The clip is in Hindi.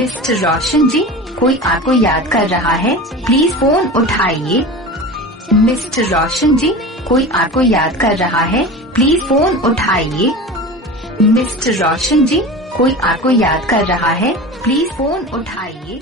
मिस्टर रोशन जी, कोई आपको याद कर रहा है, प्लीज फोन उठाइए। मिस्टर रोशन जी, कोई आपको याद कर रहा है, प्लीज फोन उठाइए। मिस्टर रोशन जी, कोई आपको याद कर रहा है, प्लीज फोन उठाइए।